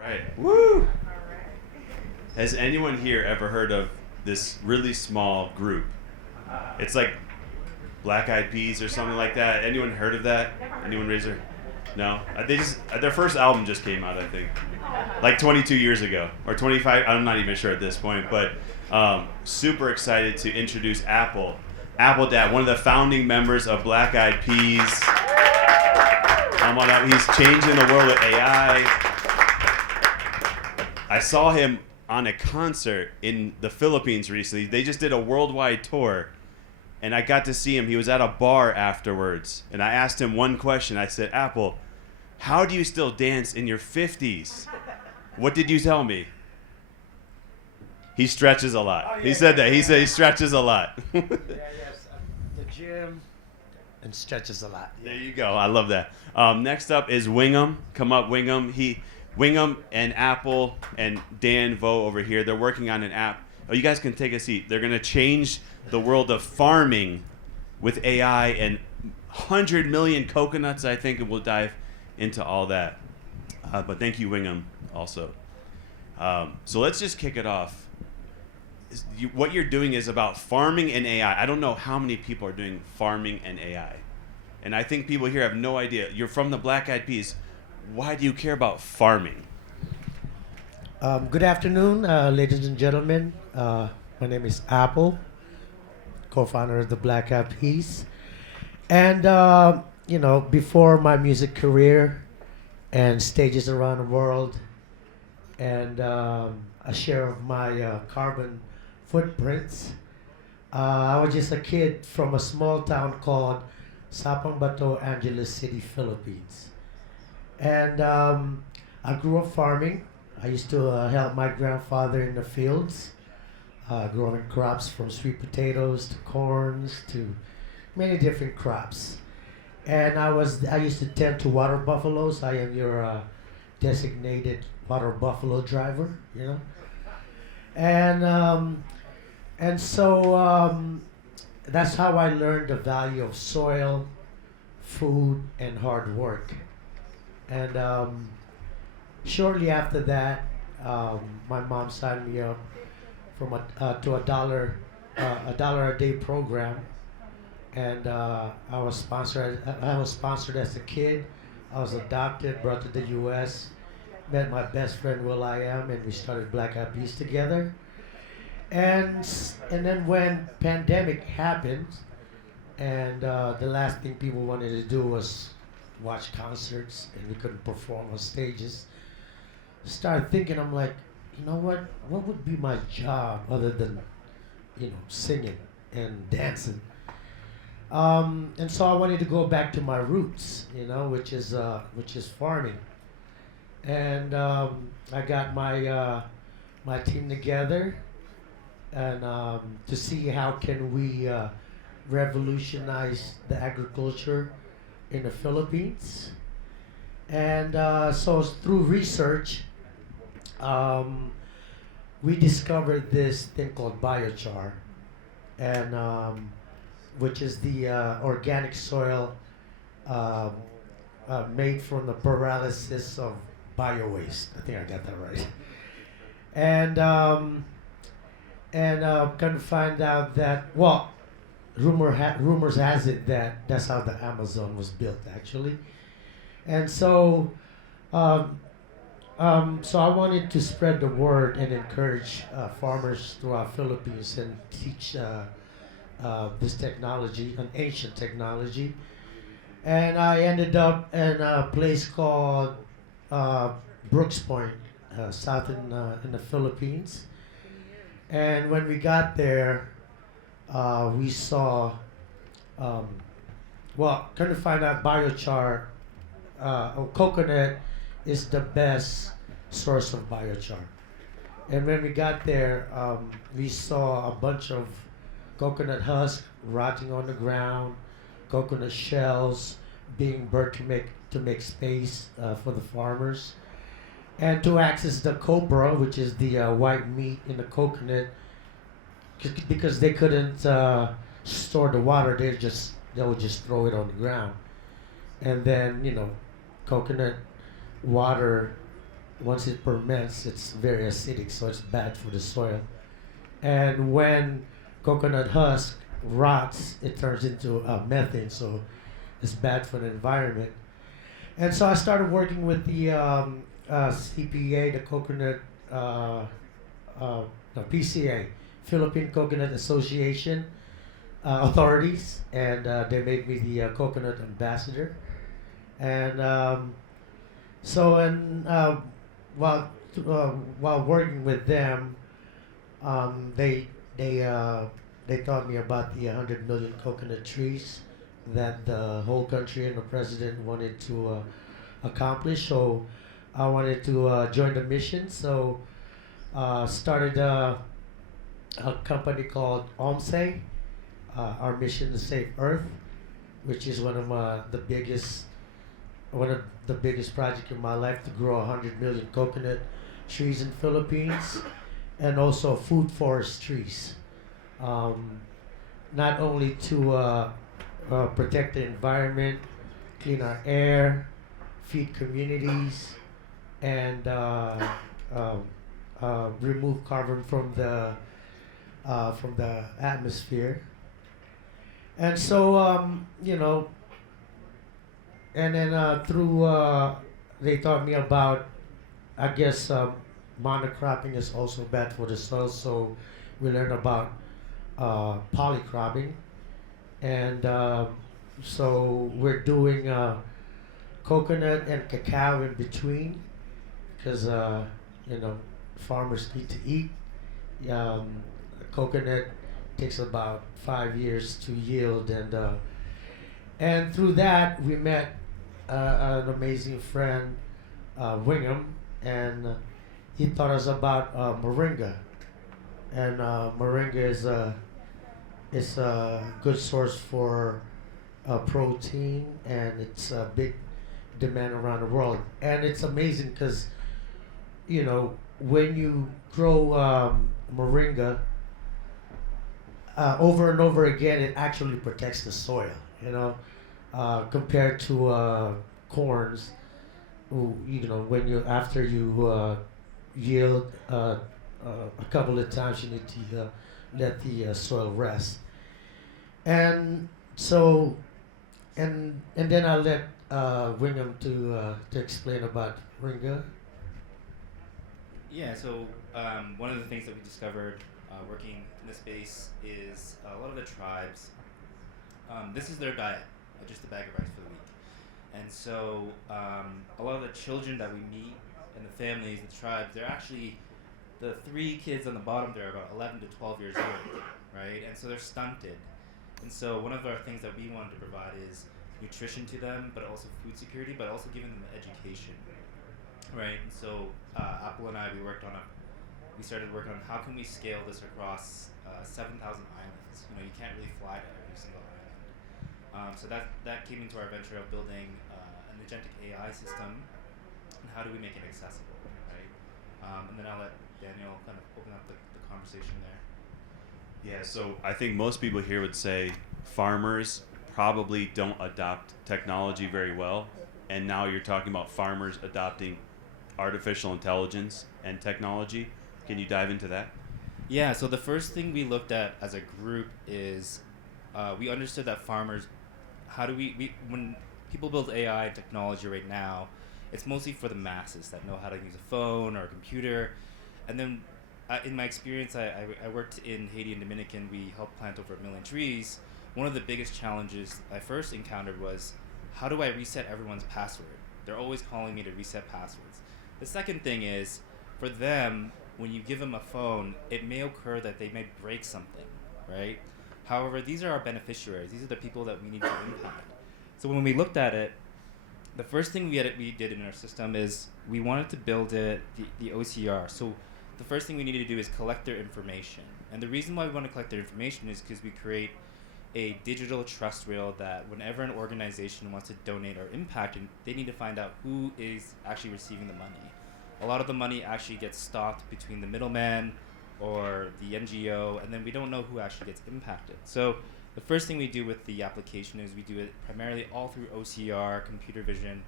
Right. Woo! Has anyone here ever heard of this really small group? It's like Black Eyed Peas or something like that. Anyone heard of that? Anyone raise their? No. They just their first album just came out, I think, like 22 years ago or 25. I'm not even sure at this point, but super excited to introduce Apple. Apple Dad, one of the founding members of Black Eyed Peas. Come on up. He's changing the world with AI. I saw him on a concert in the Philippines recently. They just did a worldwide tour, and I got to see him. He was at a bar afterwards, and I asked him one question. I said, Apple, how do you still dance in your 50s? What did you tell me? He stretches a lot. He said that. He said he stretches a lot. Yes. The gym and stretches a lot. There you go. I love that. Next up is Wingham. Come up, Wingham. Wingham and Apple and Dan Vo over here, they're working on an app. Oh, you guys can take a seat. They're going to change the world of farming with AI and 100 million coconuts, I think, and we'll dive into all that. But thank you, Wingham, also. So let's just kick it off. What you're doing is about farming and AI. I don't know how many people are doing farming and AI. And I think people here have no idea. You're from the Black Eyed Peas. Why do you care about farming? Good afternoon, ladies and gentlemen. My name is Apple, co-founder of the Black Eyed Peas. And, before my music career and stages around the world and a share of my carbon footprints, I was just a kid from a small town called Sapang Bato, Angeles City, Philippines. And I grew up farming. I used to help my grandfather in the fields, growing crops from sweet potatoes to corns to many different crops. And I used to tend to water buffaloes. I am your designated water buffalo driver, you know. And so that's how I learned the value of soil, food, and hard work. And shortly after that, my mom signed me up to a dollar a day program, and I was sponsored. I was sponsored as a kid. I was adopted, brought to the U.S., met my best friend Will.i.am, and we started Black Eyed Peas together. And then when pandemic happened, and the last thing people wanted to do was watch concerts, and we couldn't perform on stages. Started thinking, I'm like, you know what? What would be my job other than, singing and dancing? And so I wanted to go back to my roots, which is farming. And I got my team together, and to see how can we revolutionize the agriculture in the Philippines. And so through research, we discovered this thing called biochar, and which is the organic soil made from the paralysis of biowaste. I think I got that right. And come to find out that, rumors has it that that's how the Amazon was built, actually. And so I wanted to spread the word and encourage farmers throughout Philippines and teach this technology, an ancient technology. And I ended up in a place called Brooks Point, south in the Philippines. And when we got there, we saw, come to find out biochar, coconut is the best source of biochar. And when we got there, we saw a bunch of coconut husks rotting on the ground, coconut shells being burnt to make space for the farmers. And to access the copra, which is the white meat in the coconut, because they couldn't store the water, they would just throw it on the ground. And then, coconut water once it ferments, it's very acidic, so it's bad for the soil. And when coconut husk rots, it turns into methane, so it's bad for the environment. And so I started working with the CPA, the Coconut, no, PCA, Philippine Coconut Association authorities, and they made me the coconut ambassador. And so, and while while working with them, um, they they uh, they taught me about the 100 million coconut trees that the whole country and the president wanted to accomplish. So I wanted to join the mission. So started a company called OMSE. Our mission to save Earth, which is one of the biggest projects in my life, to grow 100 million coconut trees in Philippines, and also food forest trees. Um, Not only to protect the environment, clean our air, feed communities, and remove carbon from the atmosphere. And so, and then through they taught me about, I guess, monocropping is also bad for the soil. So we learned about polycropping, and so we're doing coconut and cacao in between, because farmers need to eat. Um, Coconut takes about 5 years to yield, and through that we met an amazing friend, Wingham, and he taught us about moringa, and moringa is a good source for protein, and it's a big demand around the world. And it's amazing because when you grow moringa over and over again, it actually protects the soil. Compared to corns, when you after you yield a couple of times, you need to let the soil rest. And so, and then I'll let Wingham to explain about Ringa. Yeah, so one of the things that we discovered working in the space is a lot of the tribes, this is their diet, just a bag of rice for the week. And so a lot of the children that we meet and the families, the tribes, they're actually, the 3 kids on the bottom there are about 11 to 12 years old, right? And so they're stunted. And so one of our things that we wanted to provide is nutrition to them, but also food security, but also giving them education, right? And so Apple and I, we started working on how can we scale this across 7,000 islands. You can't really fly to every single island. So that came into our venture of building an agentic AI system, and how do we make it accessible, right? And then I'll let Daniel kind of open up the conversation there. Yeah, so I think most people here would say farmers probably don't adopt technology very well, and now you're talking about farmers adopting artificial intelligence and technology. Can you dive into that? Yeah, so the first thing we looked at as a group is we understood that farmers, how do we when people build AI technology right now, it's mostly for the masses that know how to use a phone or a computer. And then in my experience, I worked in Haiti and Dominican. We helped plant over 1 million trees. One of the biggest challenges I first encountered was, how do I reset everyone's password? They're always calling me to reset passwords. The second thing is, for them, when you give them a phone, it may occur that they may break something, right? However, these are our beneficiaries. These are the people that we need to impact. So when we looked at it, the first thing we did in our system is we wanted to build the OCR. So the first thing we needed to do is collect their information. And the reason why we want to collect their information is because we create a digital trust rail that whenever an organization wants to donate or impact, they need to find out who is actually receiving the money. A lot of the money actually gets stopped between the middleman or the NGO, and then we don't know who actually gets impacted. So the first thing we do with the application is we do it primarily all through OCR, computer vision,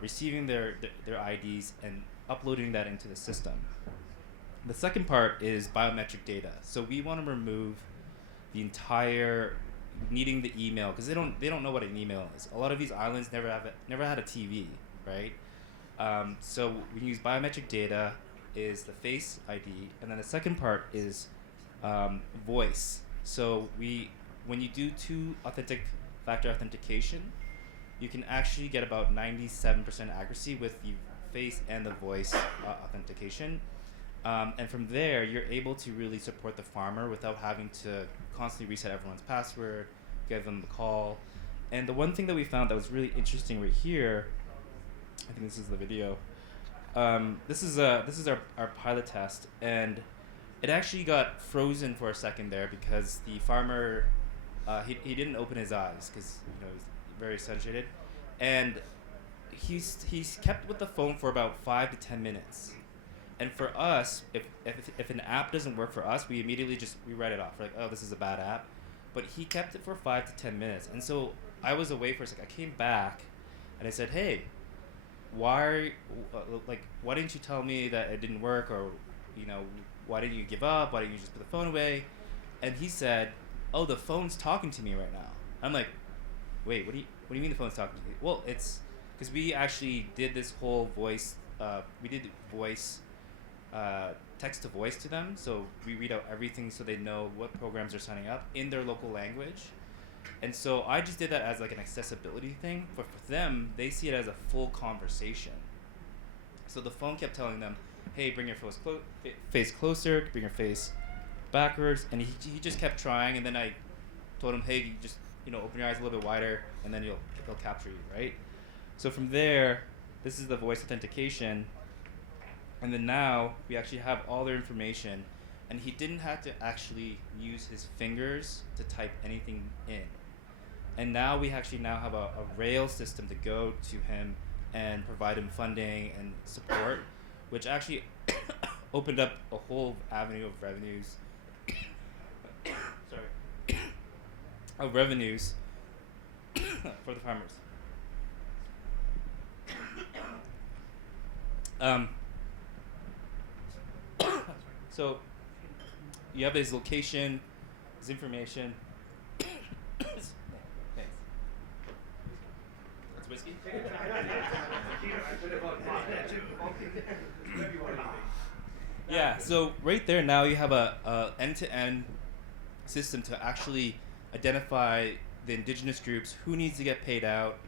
receiving their IDs, and uploading that into the system. The second part is biometric data. So we want to remove the entire needing the email, because they don't know what an email is. A lot of these islands never had a TV, right? So we use biometric data is the face ID, and then the second part is voice. So when you do factor authentication, you can actually get about 97% accuracy with the face and the voice authentication. And from there, you're able to really support the farmer without having to constantly reset everyone's password, give them the call. And the one thing that we found that was really interesting right here, I think this is the video. This is our pilot test, and it actually got frozen for a second there because the farmer he didn't open his eyes because he's very saturated, and he's kept with the phone for about 5 to 10 minutes. And for us, if an app doesn't work for us, we immediately we write it off. We're like, oh, this is a bad app. But he kept it for 5 to 10 minutes. And so I was away for a second. I came back, and I said, hey, why didn't you tell me that it didn't work? Or, why didn't you give up? Why didn't you just put the phone away? And he said, oh, the phone's talking to me right now. I'm like, wait, what do you mean the phone's talking to me? Well, it's because we actually did this whole voice, text to voice to them, so we read out everything so they know what programs are signing up in their local language. And so I just did that as like an accessibility thing, but for them, they see it as a full conversation. So the phone kept telling them, hey, bring your face closer, bring your face backwards, and he just kept trying, and then I told him, hey, you just open your eyes a little bit wider, and then they'll capture you, right? So from there, this is the voice authentication. And then now we actually have all their information, and he didn't have to actually use his fingers to type anything in. And now we actually have a rail system to go to him and provide him funding and support, which actually opened up a whole avenue of revenues. For the farmers. So you have his location, his information. Thanks. That's whiskey? Yeah, so right there now you have a end-to-end system to actually identify the indigenous groups, who needs to get paid out,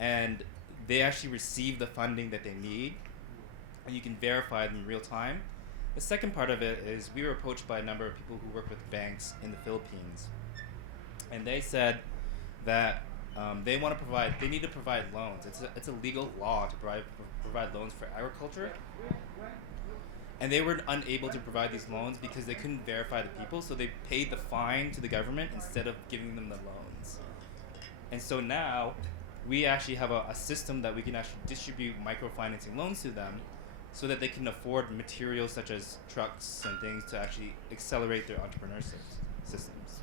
and they actually receive the funding that they need, and you can verify them in real time. The second part of it is we were approached by a number of people who work with banks in the Philippines, and they said that they need to provide loans. It's a legal law to provide loans for agriculture, and they were unable to provide these loans because they couldn't verify the people, so they paid the fine to the government instead of giving them the loans. And so now we actually have a system that we can actually distribute microfinancing loans to them so that they can afford materials such as trucks and things to actually accelerate their entrepreneurship systems.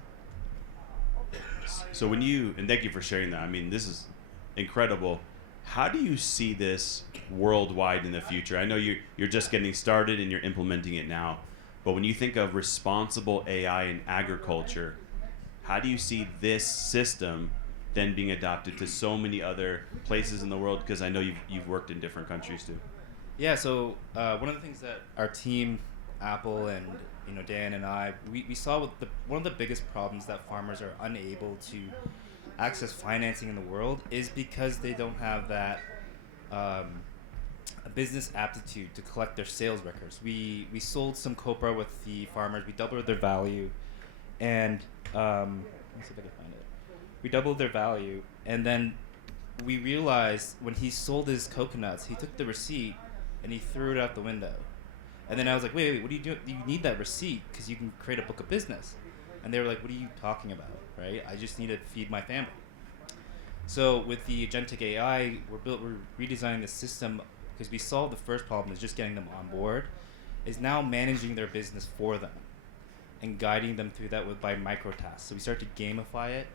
So and thank you for sharing that. I mean, this is incredible. How do you see this worldwide in the future? I know you're just getting started and you're implementing it now, but when you think of responsible AI in agriculture, how do you see this system then being adopted to so many other places in the world? Because I know you've worked in different countries too. Yeah, so one of the things that our team, Apple and Dan and I, we saw one of the biggest problems that farmers are unable to access financing in the world is because they don't have that a business aptitude to collect their sales records. We sold some copra with the farmers. We doubled their value, and let me see if I can find it. We doubled their value, and then we realized when he sold his coconuts, he took the receipt and he threw it out the window. And then I was like, wait, what do you do? You need that receipt because you can create a book of business. And they were like, what are you talking about, right? I just need to feed my family. So with the AGENTIC AI, we're redesigning the system because we solved the first problem, is just getting them on board, is now managing their business for them and guiding them through that by microtasks. So we start to gamify it,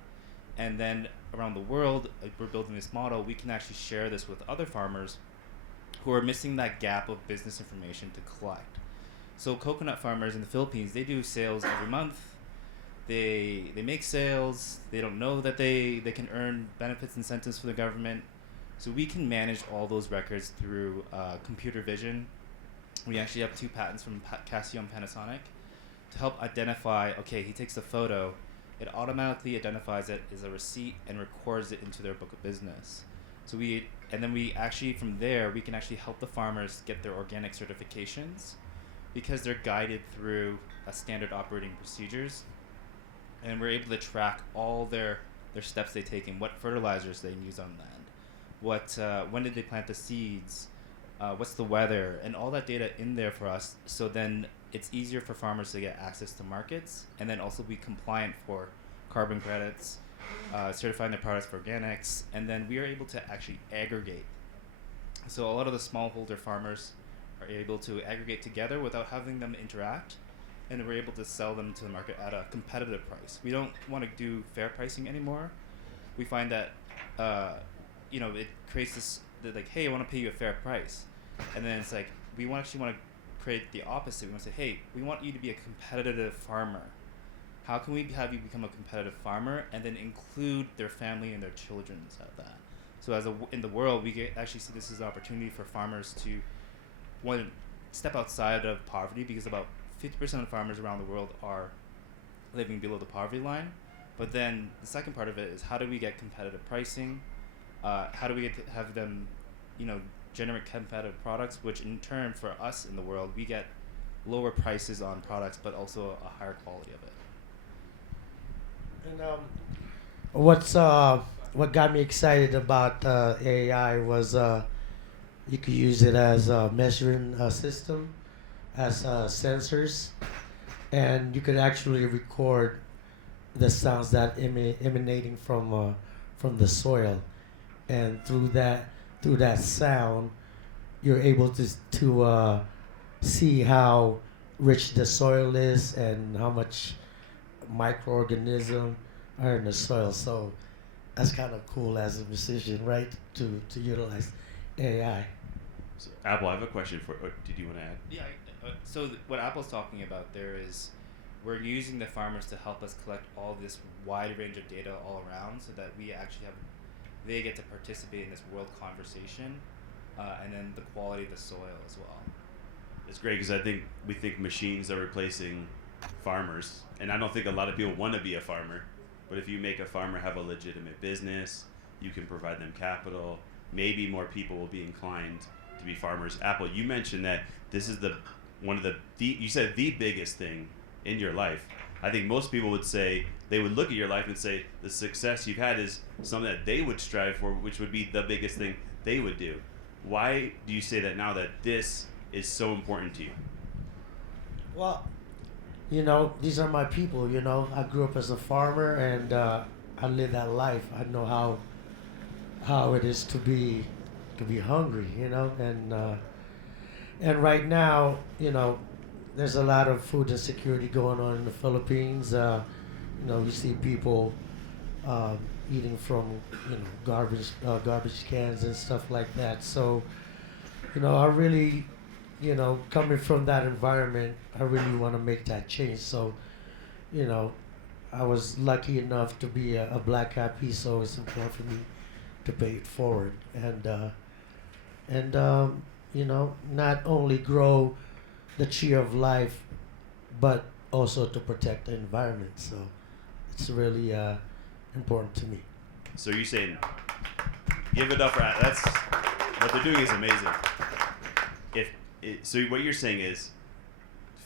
and then around the world, we're building this model. We can actually share this with other farmers who are missing that gap of business information to collect. So coconut farmers in the Philippines, they do sales every month. They make sales. They don't know that they can earn benefits, incentives for the government. So we can manage all those records through computer vision. We actually have 2 patents from Casio and Panasonic to help identify, okay, he takes a photo, it automatically identifies it as a receipt and records it into their book of business. So then we actually, from there, we can actually help the farmers get their organic certifications because they're guided through a standard operating procedures. And we're able to track all their steps they take and what fertilizers they use on land, when did they plant the seeds, what's the weather, and all that data in there for us. So then it's easier for farmers to get access to markets and then also be compliant for carbon credits, certifying their products for organics, and then we are able to actually aggregate. So a lot of the smallholder farmers are able to aggregate together without having them interact, and we're able to sell them to the market at a competitive price. We don't want to do fair pricing anymore. We find that it creates this like, hey, I want to pay you a fair price, and then it's like we actually want to create the opposite. We want to say, hey, we want you to be a competitive farmer. How can we have you become a competitive farmer and then include their family and their children at that? So in the world, we actually see this as an opportunity for farmers to, one, step outside of poverty, because about 50% of farmers around the world are living below the poverty line. But then the second part of it is, how do we get competitive pricing? How do we get to have them, generate competitive products, which in turn for us in the world, we get lower prices on products, but also a higher quality of it. And what got me excited about AI was you could use it as a measuring system, as sensors, and you could actually record the sounds that emanating from the soil, and through that sound, you're able to see how rich the soil is and how much microorganism are in the soil. So that's kind of cool as a musician, right? To utilize AI. So, Apple, I have a question for. Did you want to add? Yeah. So what Apple's talking about there is, we're using the farmers to help us collect all this wide range of data all around, so that they get to participate in this world conversation, and then the quality of the soil as well. It's great because we think machines are replacing farmers, and I don't think a lot of people want to be a farmer. But if you make a farmer have a legitimate business, you can provide them capital. Maybe more people will be inclined to be farmers. Apple, you mentioned that this is you said the biggest thing in your life. I think most people would say, they would look at your life and say the success you've had is something that they would strive for, which would be the biggest thing they would do. Why do you say that now, that this is so important to you? Well, these are my people. I grew up as a farmer, and I live that life. I know how it is to be hungry, and right now, there's a lot of food insecurity going on in the Philippines. You see people eating from garbage cans and stuff like that. So, I really, coming from that environment, I really want to make that change. So, I was lucky enough to be a black eyed pea, so it's important for me to pay it forward and not only grow the tree of life, but also to protect the environment. So it's really important to me. So you're saying, give it up for that's what they're doing is amazing. So what you're saying is,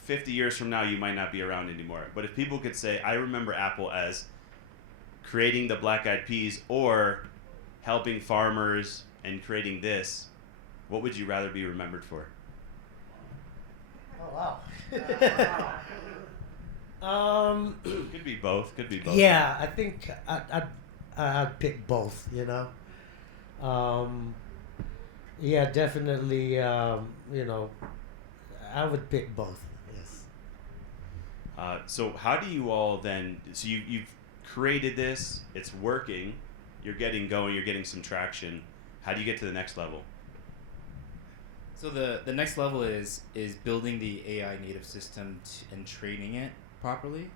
50 years from now you might not be around anymore. But if people could say, I remember Apple as creating the black eyed peas or helping farmers and creating this, what would you rather be remembered for? Oh wow. Could be both. Yeah, I think I'd pick both. Yeah, definitely. I would pick both. Yes. So how do you all then? So you've created this. It's working. You're getting going. You're getting some traction. How do you get to the next level? So the next level is building the AI native system and training it properly.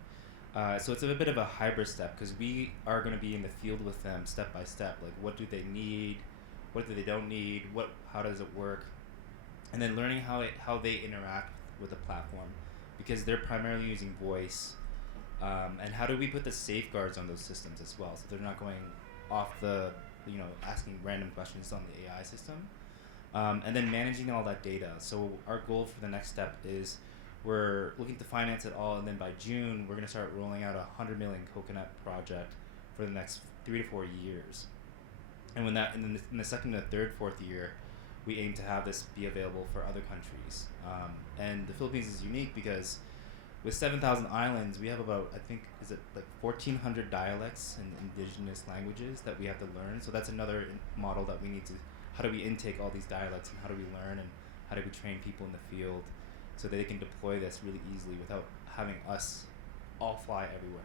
So it's a bit of a hybrid step because we are going to be in the field with them step by step. Like, what do they need? What do they don't need? How does it work? And then learning how they interact with the platform, because they're primarily using voice. And how do we put the safeguards on those systems as well, so they're not going off asking random questions on the AI system. And then managing all that data. So our goal for the next step is we're looking to finance it all, and then by June we're going to start rolling out a 100 million coconut project for the next 3 to 4 years. And in the second, and third, fourth year, we aim to have this be available for other countries. And the Philippines is unique because with 7,000 islands, we have about, I think, 1,400 dialects and indigenous languages that we have to learn. So that's another model that we need to. How do we intake all these dialects, and how do we learn, and how do we train people in the field so that they can deploy this really easily without having us all fly everywhere?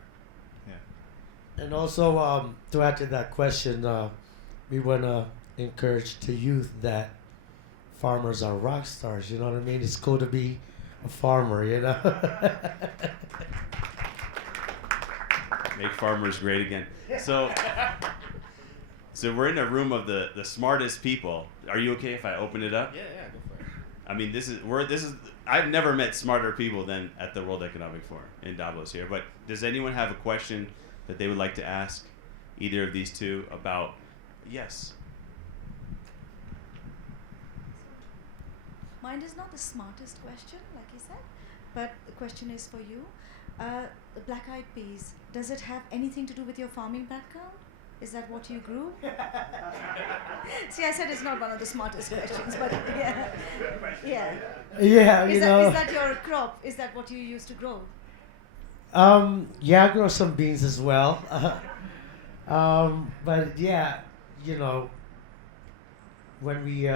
Yeah. And also, to add to that question, we want to encourage the youth that farmers are rock stars. You know what I mean? It's cool to be a farmer, you know? Make farmers great again. So we're in a room of the smartest people. Are you okay if I open it up? Yeah, go for it. I mean, this is I've never met smarter people than at the World Economic Forum in Davos here. But does anyone have a question that they would like to ask either of these two about? Yes. Mine is not the smartest question, like you said, but the question is for you. The black-eyed peas, does it have anything to do with your farming background? Is that what you grew? See, I said it's not one of the smartest questions, but yeah. Yeah, Is that your crop? Is that what you used to grow? Yeah, I grow some beans as well. But yeah, when we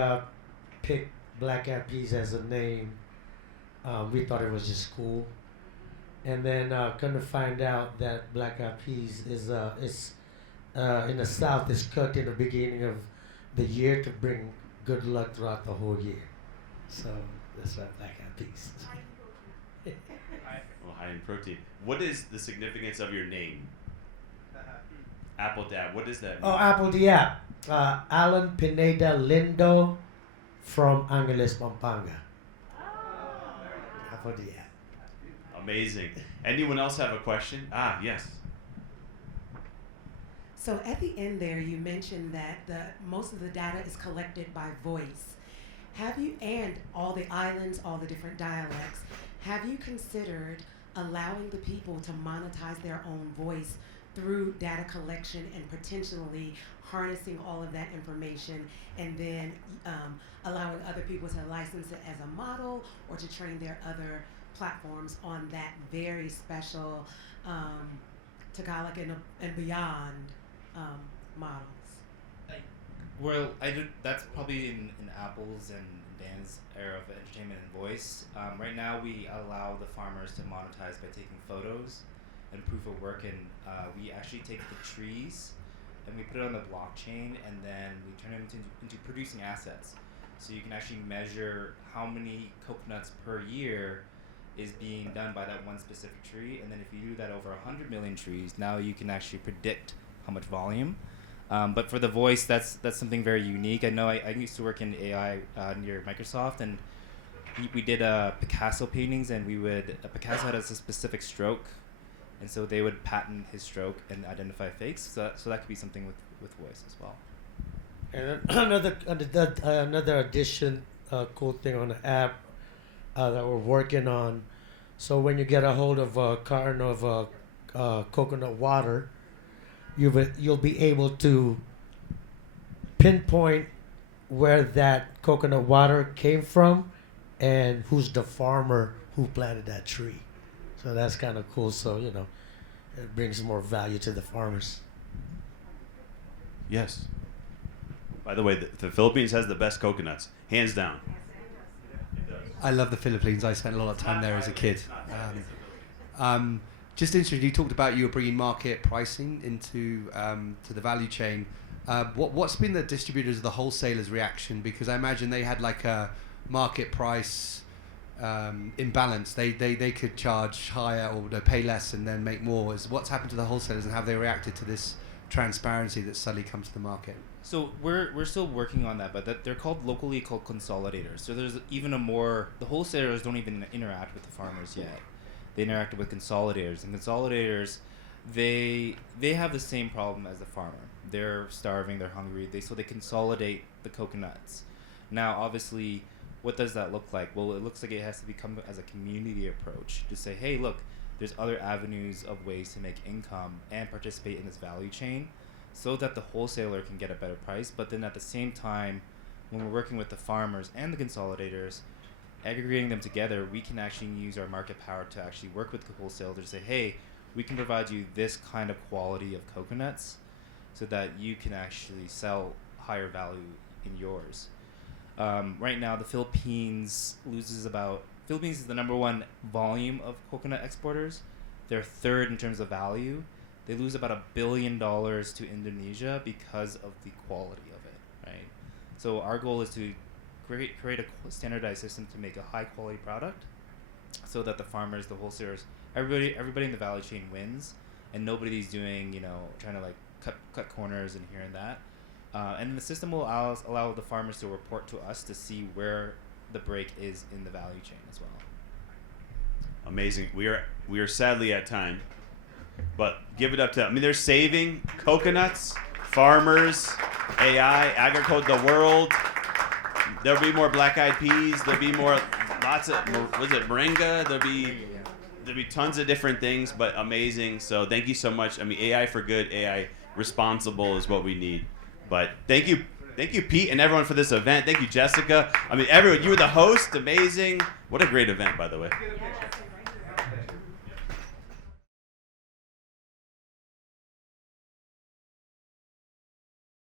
picked black-eyed peas as a name, we thought it was just cool. And then come to find out that black-eyed peas is in the South is cut in the beginning of the year to bring good luck throughout the whole year. So that's why black-eyed peas. Well, high in protein. What is the significance of your name? Apple Dab. What does that mean? Oh, Apple Dab. Alan Pineda Lindo from Angeles, Pampanga. Apple Dab. Amazing. Anyone else have a question? Yes. So at the end there, you mentioned that most of the data is collected by voice. Have you, and all the islands, all the different dialects, have you considered allowing the people to monetize their own voice through data collection and potentially harnessing all of that information, and then allowing other people to license it as a model or to train their other platforms on that very special Tagalog and beyond models? Well, that's probably in Apple's and Dan's era of entertainment and voice. Right now, we allow the farmers to monetize by taking photos and proof of work, and we actually take the trees and we put it on the blockchain, and then we turn it into producing assets. So you can actually measure how many coconuts per year is being done by that one specific tree, and then if you do that over 100 million trees, now you can actually predict how much volume. But for the voice, that's something very unique. I know I used to work in AI near Microsoft, and we did Picasso paintings, and Picasso had a specific stroke, and so they would patent his stroke and identify fakes. So that could be something with voice as well. And another addition, cool thing on the app that we're working on. So when you get a hold of a carton of coconut water, you'll be able to pinpoint where that coconut water came from and who's the farmer who planted that tree. So that's kind of cool. So, it brings more value to the farmers. Yes. By the way, the Philippines has the best coconuts, hands down. I love the Philippines. I spent a lot of time there as a kid. Just interested, you talked about you were bringing market pricing into to the value chain. What's been the distributors, the wholesalers' reaction? Because I imagine they had like a market price imbalance. They could charge higher or they pay less and then make more. Is what's happened to the wholesalers and have they reacted to this transparency that's suddenly come to the market? So we're still working on that, but they're locally called consolidators. So there's even the wholesalers don't even interact with the farmers yet. They interact with consolidators, and consolidators, they have the same problem as the farmer. They're starving, they're hungry, so they consolidate the coconuts. Now, obviously, what does that look like? Well, it looks like it has to become as a community approach to say, hey, look, there's other avenues of ways to make income and participate in this value chain so that the wholesaler can get a better price. But then at the same time, when we're working with the farmers and the consolidators, aggregating them together, we can actually use our market power to actually work with the wholesaler to say, hey, we can provide you this kind of quality of coconuts so that you can actually sell higher value in yours. Right now, the Philippines is the number one volume of coconut exporters. They're third in terms of value. They lose about $1 billion to Indonesia because of the quality of it, right? So our goal is to create a standardized system to make a high quality product so that the farmers, the wholesalers, everybody in the value chain wins, and nobody's doing, trying to like cut corners and here and that. And then the system will allow the farmers to report to us to see where the break is in the value chain as well. Amazing. We are sadly at time, but give it up to. They're saving coconuts, farmers, AI, agriculture, the world. There'll be more black-eyed peas. There'll be lots of moringa. There'll be tons of different things, but amazing. So thank you so much. AI for good, AI responsible is what we need. But thank you, Pete, and everyone for this event. Thank you, Jessica. Everyone, you were the host. Amazing. What a great event, by the way.